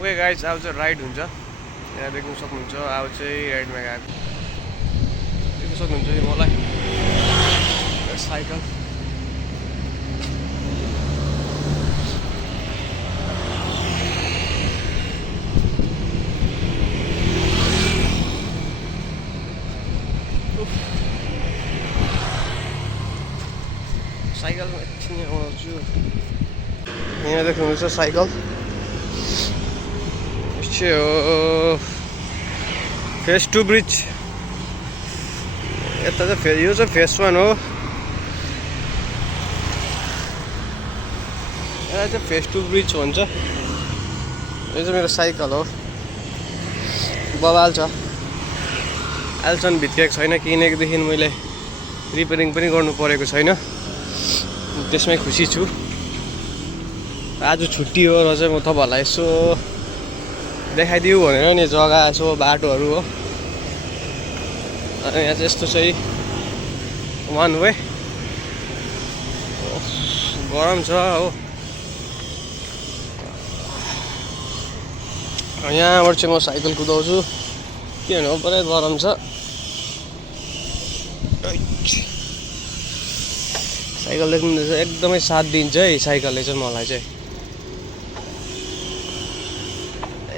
Okay guys अब चाहिँ ride हुन्छ यहाँ देख्नु सक्नुहुन्छ अब चाहिँ राइडमा गएको देख्नु सक्नुहुन्छ यो मलाई साइकल साइकलमा एकछिन आउँछु यहाँ देख्नुहुन्छ साइकल फेस 2 ब्रिज यता चाहिँ यो चाहिँ फेस 1 हो यहाँ चाहिँ फेस 2 ब्रिज भन्छ यो चाहिँ मेरो साइकल हो बबाल छ अहिलेसम्म भित्रिएको छैन किनेकोदेखि मैले रिपेयरिङ पनि गर्नु परेको छैन त्यसमै खुसी छु आज छुट्टी हो र चाहिँ म तपाईहरुलाई यसो देखाइदिउ भनेर नि जग्गा यसो बाटोहरू हो अनि यहाँ चाहिँ यस्तो चाहिँ वान वे गरम छ हो यहाँबाट चाहिँ म साइकल कुदाउँछु किनभने पुरै गरम छ साइकल देख्नुहुन्छ एकदमै साथ दिन्छ है साइकलले चाहिँ मलाई चाहिँ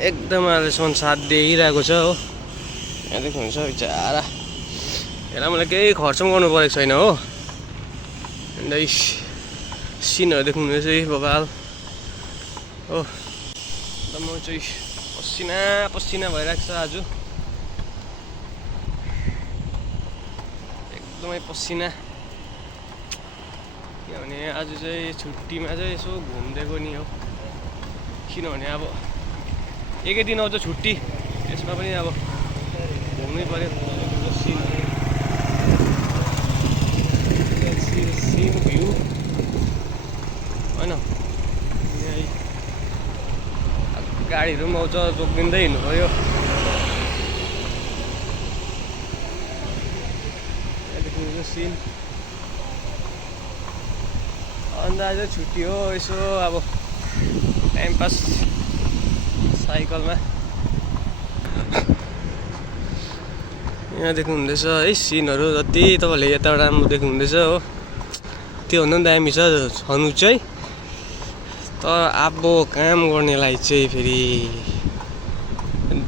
एकदम अहिलेसम्म साथ दिइरहेको छ हो यहाँ देख्नुहुन्छ बिचारा हेर मलाई केही खर्च पनि गर्नु परेको छैन हो अन्त सिनहरू देख्नुहुनेछ है बबाल हो अन्त म चाहिँ पसिना पसिना भइरहेको छ आज एकदमै पसिना किनभने आज चाहिँ छुट्टीमा चाहिँ यसो घुमिदिएको नि हो किनभने अब एकै दिन आउँछ छुट्टी त्यसमा पनि अब घुम्नै पर्यो सिन भ्यू होइन गाडीहरू पनि आउँछ जोगिँदै हिँड्नु पर्यो त्यहाँदेखि सिन अन्त आज छुट्टी हो यसो अब टाइम पास साइकलमा यहाँ देख्नुहुँदैछ है सिनहरू जति तपाईँले यता राम्रो देख्नुहुँदैछ हो त्योभन्दा पनि दामी छ छनु चाहिँ तर अब काम गर्नेलाई चाहिँ फेरि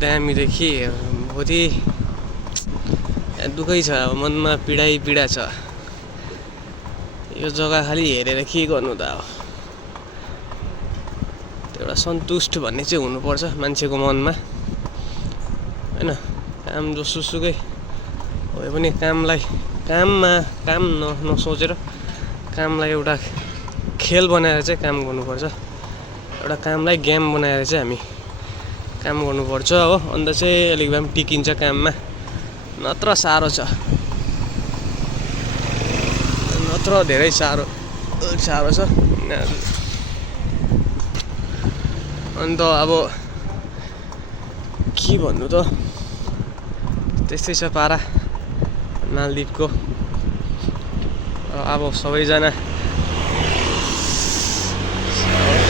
दामीदेखि भोलि दुःखै छ अब मनमा पीडा छ यो जग्गा खालि हेरेर के गर्नु त अब एउटा सन्तुष्ट भन्ने चाहिँ हुनुपर्छ मान्छेको मनमा हैन काम जसोसुकै भए पनि काम नसोचेर कामलाई एउटा खेल बनाएर चाहिँ काम गर्नुपर्छ एउटा कामलाई गेम बनाएर चाहिँ हामी काम गर्नुपर्छ हो अन्त चाहिँ अलिक भए पनि टिकिन्छ काममा नत्र साह्रो छ नत्र धेरै साह्रो छ अन्त अब के भन्नु त त्यस्तै छ पारा मालदिपको अब सबैजना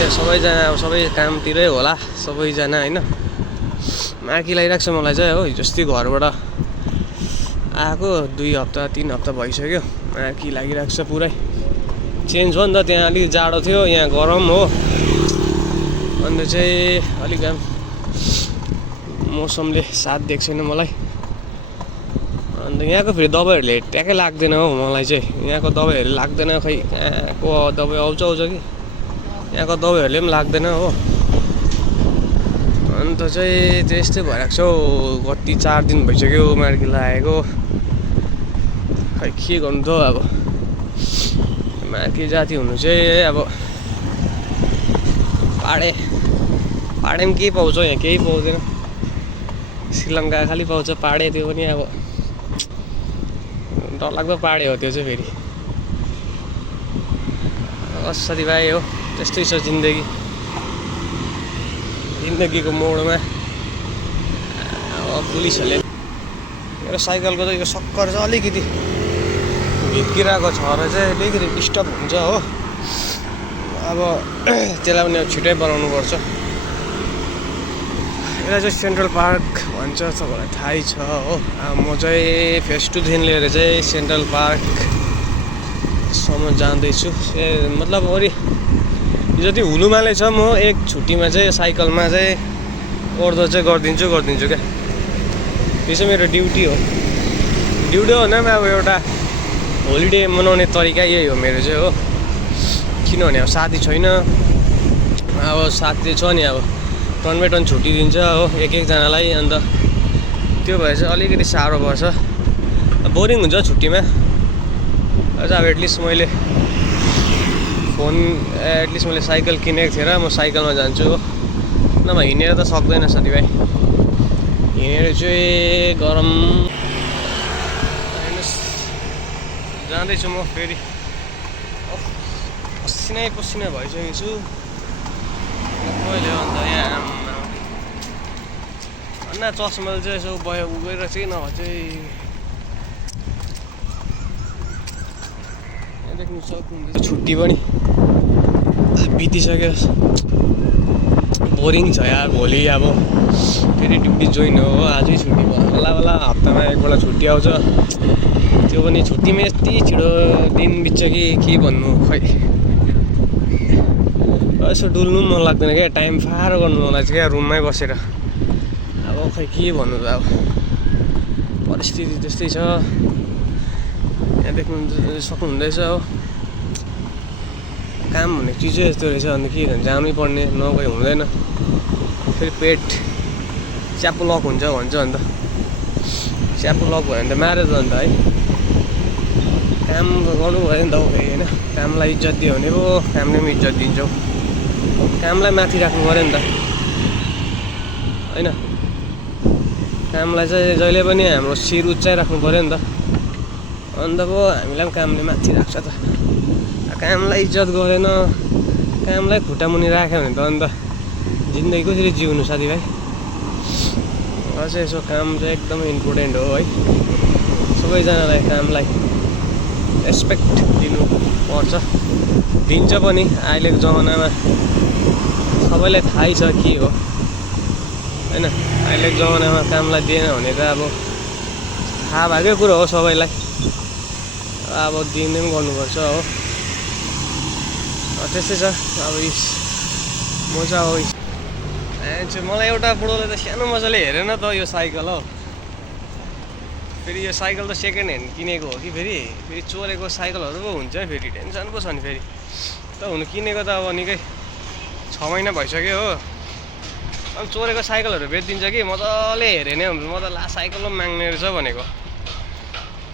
अब सबै कामतिरै होला सबैजना होइन मार्की लागिरहेको छ मलाई चाहिँ हो हिजोस्ति घरबाट आएको 2 हप्ता 3 हप्ता भइसक्यो मार्की लागिरहेको छ पुरै चेन्ज हो नि त त्यहाँ अलिक जाडो थियो यहाँ गरम हो अन्त चाहिँ अलिक मौसमले साथ दिएको छैन मलाई अन्त यहाँको फेरि दबाईहरूले ट्याक्कै लाग्दैन हो मलाई चाहिँ यहाँको दबाईहरू लाग्दैन खै कहाँको दबाई आउँछ कि यहाँको दबाईहरूले पनि लाग्दैन हो अन्त चाहिँ त्यस्तै भइरहेको छ कति 4 दिन भइसक्यो मार्की लागेको खै के गर्नु त अब मार्की जाति हुनु चाहिँ अब पाडे पनि केही पाउँछ यहाँ केही पाउँदैन श्रीलङ्का खालि पाउँछ पाडे त्यो पनि अब डरलाग्दो पाडे हो त्यो चाहिँ फेरि कसरी भाइ हो त्यस्तै छ जिन्दगीको मोडमा अब पुलिसहरूले मेरो साइकलको चाहिँ यो सक्कर चाहिँ अलिकति भित्किरहेको छ र चाहिँ अलिकति डिस्टर्ब हुन्छ हो अब त्यसलाई पनि छिटै बनाउनु पर्छ यसलाई चाहिँ सेन्ट्रल पार्क भन्छ, सबैलाई थाहै छ हो। म चाहिँ फेज 2 देखि लिएर चाहिँ सेन्ट्रल पार्कसम्म जाँदैछु। मतलब वरि जति हुलुमाले छ, म एक छुट्टीमा चाहिँ साइकलमा चाहिँ ओर्दो चाहिँ गरिदिन्छु क्या। यो चाहिँ मेरो ड्युटी हो भन्दा पनि अब एउटा होलिडे मनाउने तरिका यही हो मेरो चाहिँ हो। किनभने अब साथी छैन, अब साथी छ नि अब टन बाई टन छुट्टी दिन्छ हो एकजनालाई, अन्त त्यो भएर चाहिँ अलिकति साह्रो पर्छ, बोरिङ हुन्छ छुट्टीमा। अझ अब एटलिस्ट मैले साइकल किनेको थिएँ र म साइकलमा जान्छु हो, नभए हिँडेर त सक्दैन साथीभाइ। हिँडेर चाहिँ गरम जाँदैछु म फेरि। पसिना भइसकेको छु कहिले हो अन्त यहाँ अन्ना चस्माले चाहिँ यसो भयो उगेर चाहिँ नभए चाहिँ यहाँ देख्नु सक्नुहुन्छ छुट्टी पनि बितिसक्यो। बोरिङ छ यार। भोलि अब फेरि ड्युटी जोइन हो, आजै छुट्टी भयो। बल्ल हप्तामा एकपल्ट छुट्टी आउँछ, त्यो पनि छुट्टीमा यति छिटो दिन बित्छ कि के भन्नु। खै यसो डुल्नु पनि मन लाग्दैन क्या, टाइम फारो गर्नु मन लाग्छ क्या रुममै बसेर। अब खै के भन्नु त, अब परिस्थिति त्यस्तै छ। यहाँ देख्नु सक्नुहुँदैछ हो, काम भन्ने चिजै यस्तो रहेछ। अन्त के भन्छ, जानै पर्ने, नगए हुँदैन। फेरि पेट च्यापो लक हुन्छ भन्छ, अन्त च्यापो लक भयो भने त माऱ्यो त अन्त है। काम गर्नु भयो नि त होइन, कामलाई इज्जत दियो भने पो कामले पनि इज्जत दिन्छौ। कामलाई माथि राख्नु पऱ्यो नि त होइन। कामलाई चाहिँ जहिले पनि हाम्रो शिर उच्चाइ राख्नु पऱ्यो नि त, अन्त पो हामीलाई पनि कामले माथि राख्छ त। कामलाई इज्जत गरेन, कामलाई खुट्टा मुनि राख्यो भने त अन्त जिन्दगी कसरी जिउनु साथीभाइ। अझै यसो काम चाहिँ एकदमै इम्पोर्टेन्ट हो है। सबैजनालाई कामलाई रेस्पेक्ट दिनुपर्छ, दिन्छ पनि। अहिलेको जमानामा सबैलाई थाहै छ के हो होइन। अहिलेको जमानामा कामलाई दिएन भने त अब थाहा भएकै कुरो हो सबैलाई, अब दिने पनि गर्नुपर्छ हो। त्यस्तै छ अब। म चाहिँ अब मलाई एउटा बुढोले त सानो मजाले हेरेन त यो साइकल हो। फेरि यो साइकल त सेकेन्ड ह्यान्ड किनेको हो कि फेरि चोरेको साइकलहरू पो हुन्छ है। फेरि टेन्सन पो छ नि। फेरि त हुनु किनेको त अब निकै 6 महिना भइसक्यो हो। अनि चोरेको साइकलहरू बेचिदिन्छ कि मजाले हेरेँ नि, म त साइकल पनि माग्ने रहेछ भनेको।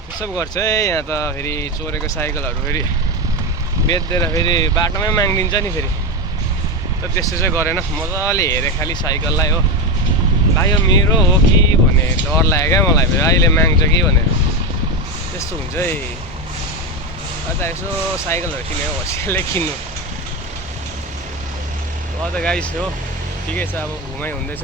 त्यसो पो गर्छ है यहाँ त। फेरि चोरेको साइकलहरू फेरि बेचिदिएर फेरि बाटोमै मागिदिन्छ नि फेरि। त त्यस्तो चाहिँ गरेन, मजाले हेरेँ खालि साइकललाई हो। भाइ यो मेरो हो कि भन्ने डर लाग्यो क्या मलाई, फेरि अहिले माग्छ कि भनेर। त्यस्तो हुन्छ है। अन्त यसो साइकलहरू किनेको होसियारले किन्नु। अब त गाइस हो, ठिकै छ, अब घुमाइ हुँदैछ।